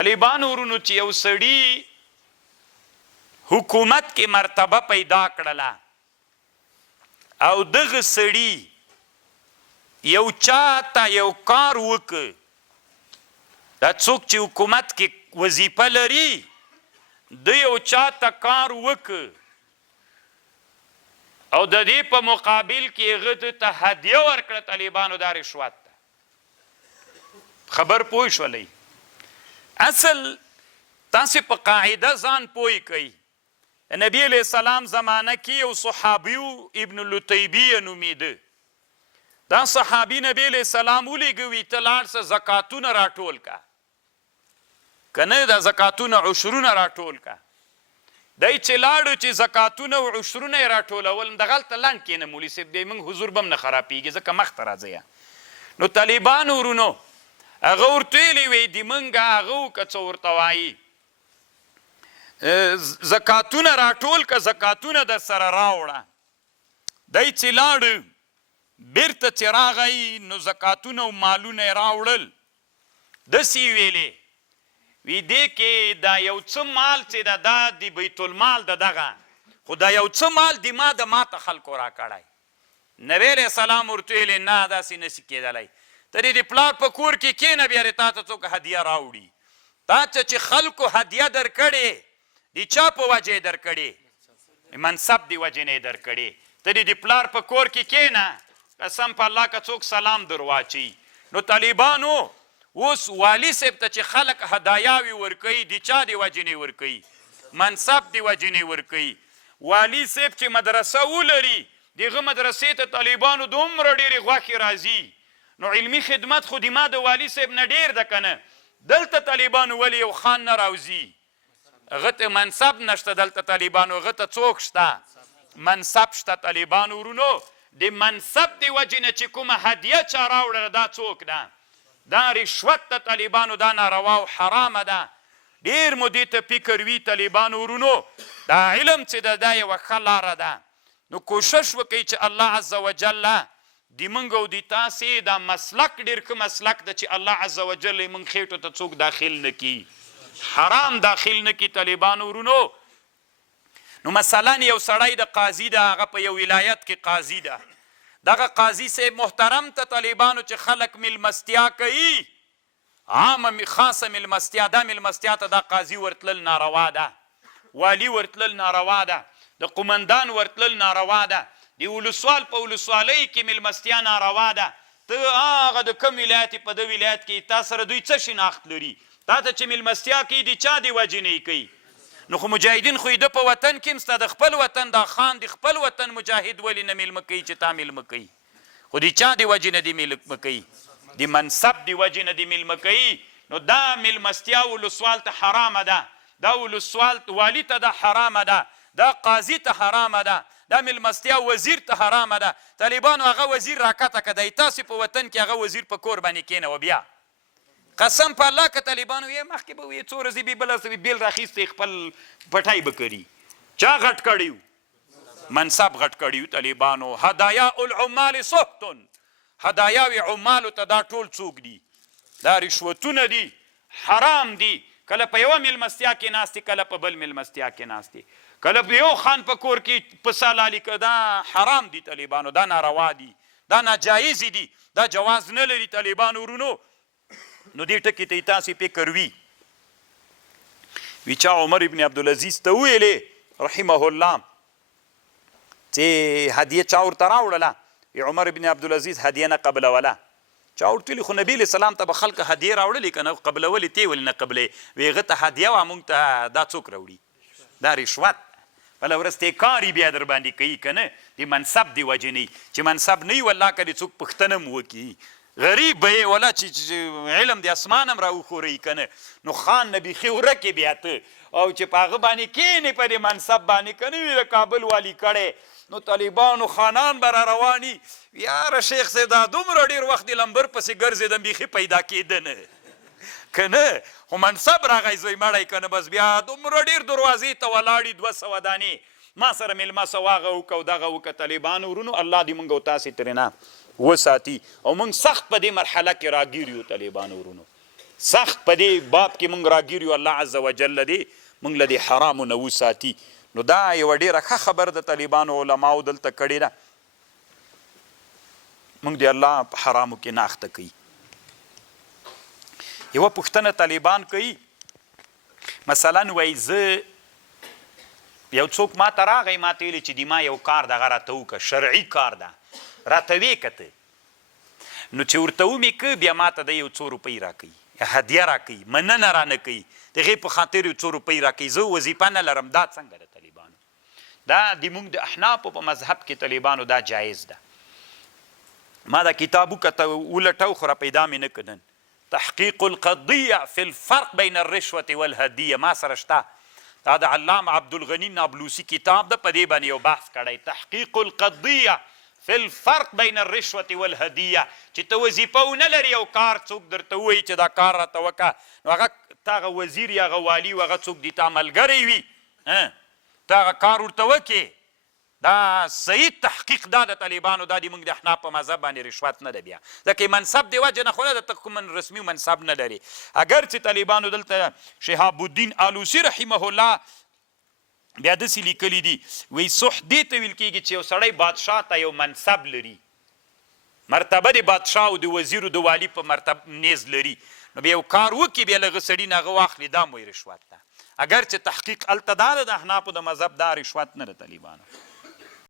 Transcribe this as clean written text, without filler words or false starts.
طالبانو ورونو چې یو سړي حکومت کې مرتبه پیدا کړله او دغه سړي یو چاته یو کار وکړ، دا څوک چې حکومت کې وظیفه لري د یو چاته کار وکړ او د دې په مقابل کې هغه ته هدیه ورکړه طالبانو، دا رشوت ده. خبر پوه شولئ؟ اصل تاسې په قاعده ځان پوه کوئ. نبی علیه السلام زمانه کې یو صحابي ابن لطیبی نومیده. دا صحابي نبی علیه السلام ولیږه وي ته لاړ شه زکاتونه راټول که، که نه دا زکاتونه عشرونه راټول که. دی چې لاړو چې زکاتونه او عشرونه یې راټولول، دغلته لنډ کښېنه مولي صاحب، دی موږ حضور به هم نه خرابېږي ځکه مخته راځئ. نو طالبانو ورونو هغه ورته ویلي وی د موږ هغه وکړه څه ورته وایي زکاتونه راټول که، زکاتونه در سره راوړه. دی چې لاړ بیرته چې راغی نو زکاتونه او مالونه یې راوړل. داسې یې ویلې وی دې کې دا یو څه مال چې ده دا د بیت المال د دغه، خو دا یو څه مال د ماته خلکو راکړی. نبی علیه السلام ورته ویلې نه داسې نشي کېدلی، ته دې د پلار په کور کې کښېنه بیا دې تا ته څوک هدیه راوړي. تا چې خلکو هدیه درکړې د چا په وجه یې درکړې؟ منصب د وجې نه یې درکړې. ته دې د پلار په کور کې کښېنه، قسم په الله که څوک سلام در واچي. نو طالبانو اوس والي صاحب ته چې خلک هدایاوې ورکوي د چا د وجې نه ورکوي؟ منصب د وجې نه ورکوي. والي صاحب چې مدرسه ولري دغه مدرسې ته طالبانو دومره ډېرې غوښې راځي، نو علمي خدمت خو د ما د والي صاحب نه ډېر ده که نه؟ دلته طالبانو ولې یو خان نه راوځي؟ هغه ته منصب نشته دلته طالبانو، هغه ته څوک شته؟ منصب شته. طالبانو ورونو د منصب د وجې نه چې کومه هدیه چا راوړله دا څوک ده؟ دا رشوت ته طالبانو، دا ناروا او حرامه ده. ډېر مو دې ته فکر وي طالبانو ورونو، دا علم چې ده دا یوه ښه لاره ده. نو کوشش وکئ چې الله عز وجل د موږ او د تاسې دا مسلک ډېر ښه مسلک ده چې الله عز وجل یې موږ خېټو ته څوک داخل نه کي، حرام داخل نه کي. طالبانو ورونو نو مثلا یو سړی د قاضي ده، هغه په یو ولایت کې قاضي ده. دغه قاضي صاحب محترم ته طالبانو چې خلک میلمستیا کوي، عامه خاصه میلمستیا، دا میلمستیا ته دا قاضي ورتلل ناروا ده، والي ورتلل ناروا ده، د قمندان ورتلل ناروا ده، د ولسوال په ولسوالۍ کې میلمستیا ناروا ده. ته هغه د کوم ولایت په ده ولایت کې تا سره دوی څه شناخت لري؟ تا ته چې میلمستیا کوي د چا د وجې نه یې کوي؟ نو خو مجاهدین خو د په وطن کې هم ستا د خپل وطن دا خان د خپل وطن مجاهد ولې نه میلمه کوي چې تا میلمه کوي؟ خو د چا د وجې نه دې میلمه کوي؟ د منصب د وجې نه دې میلمه کوي. نو دا میلمستیا ولسوال ته حرامه ده، دا ولسوال والي ته ده حرامه ده، دا قاضي ته حرامه ده، دا میلمستیا وزیر ته حرامه ده. طالبانو هغه وزیر راکته که دی تاسې په وطن کې هغه وزیر په کور باندې کښېنوه، بیا قسم په الله که طالبانو یې مخکې به ویې څو ورځې بې بله بیل راخیستی خپل پټی به کړي. چا غټ کړي وو؟ منصب غټ کړي وو طالبانو. هدایا العمال سحتن، هدایاوې عمالو ته دا ټول څوک دي؟ دا رشوتونه دي، حرام دي. کله په یوه میلمستیا کې ناستې، کله په بل میلمستیا کې ناستې، کله په یو خان په کور کې پسه لالي که، دا حرام دي طالبانو، دا ناروا دي، دا ناجایزې دي، دا جواز نه لري طالبانو ورونو. نو دې ټکي ته یې تاسې فکر وي چا عمر ابن عبدالعزیز ته وویلې رحمه الله چې هدیه چا ورته راوړله؟ عمر ابن عبدالعزیز هدیه نه قبلوله. چا ورته ویلي خو نبي علیه السلام ته به خلک هدیه راوړلې که نه؟ قبلولې ته یې ولې نه قبلې؟ وی هغه ته هدیه وه، موږ ته دا څوک راوړي؟ دا رشوت. بله ورځ ته یې کار یې بیا در باندې کوي که نه؟ د منصب د وجې نه چې منصب نه وي والله که دې څوک پوښتنه م وکړي غریب به یې ولا چې علم د اسمان هم راوښورئ که نه؟ نو خان نه بیخي ورکې بیا ته او چې په هغه باندې کښېنې په دې منصب باندې که نه وي د کابل والي کړی، نو طالبانو خانان به را رواني یاره شیخ صاحب دا دومره ډېر وخت د لمبر پسې ګرځېدم بیخي پیدا کېده نه که نه؟ خو منصب راغی زوی مړی که نه؟ بس بیا دومره ډېر دروازې ته ولاړي 200 دانې ما سره میلمه سه واغه وکړه او دغه وکړه. طالبانو ورونو الله دې موږ او تاسې ترې نه وساتي او موږ سخت په دې مرحله کې راګیر یو طالبانو ورونو، سخت په دې باب کې موږ راګیر یو الله عز وجل دې موږ له دې حرامو نه وساتي. نو دا یوه ډېره ښه خبر د طالبانو علماو دلته کړې ده. موږ د الله په حرامو کې ناخته کوي. یوه پوښتنه طالبان کوي، مثلا وایي زه یو څوک ما ته راغی، ما ته ویلي چې دی ما یو کار دغه راته وکړه، شرعي کار ده، راته ویې کته، نو چې ورته ومې که بیا ما ته د یو څو روپۍ راکوي، هدیه راکوي، مننه رانه کوي، د هغې په خاطر یو څو روپۍ راکوي، زه وظیفه نه لرم. دا څنګه د طالبانو؟ دا زموږ د احنافو په مذهب کې طالبانو دا جایز ده. ما دا کتاب وکته ولټو خو را پیدا مې نه کړن. تحقیق القضیه فی الفرق بین الرشوة والهدیه ما سره شته. دا د علامه عبدالغني نابلوسي کتاب ده، په دې باندې یو بحث کړی. تحقیق القضیه فی الفرق بین الرشوة والهدیه، چې ته وظیفه ونه لري او کار څوک درته ووایي چې دا کار راته وکړه، نو هغه ته هغه وزیر یا هغه والي و هغه څوک دې ته ملګری وي، ته هغه کار ورته وکړې. دا صحیح تحقیق دا د طالبانو دا د موږ د احناف په مذهب باندې رشوت نه ده. بیا ځکه منصب د وجې نه خو نه ده، ته کوم رسمي منصب نه لري. اگر چې طالبانو دلته شهاب الدین آلوسي رحمه الله بیا داسې لیکلي دي، وایي صح دې ته ویل کېږي چې یو سړی بادشاه ته یو منصب لري، مرتبه د بادشاه او د وزیر او د والي په مرتبه نیز لري، نو بیا یو کار وکړي بیا له هغه سړي نه هغه واخلي، دا مو رشوت ده. اگر چې تحقیق هلته دا ده د احنافو د مذهب دا رشوت نه ده طالبانو.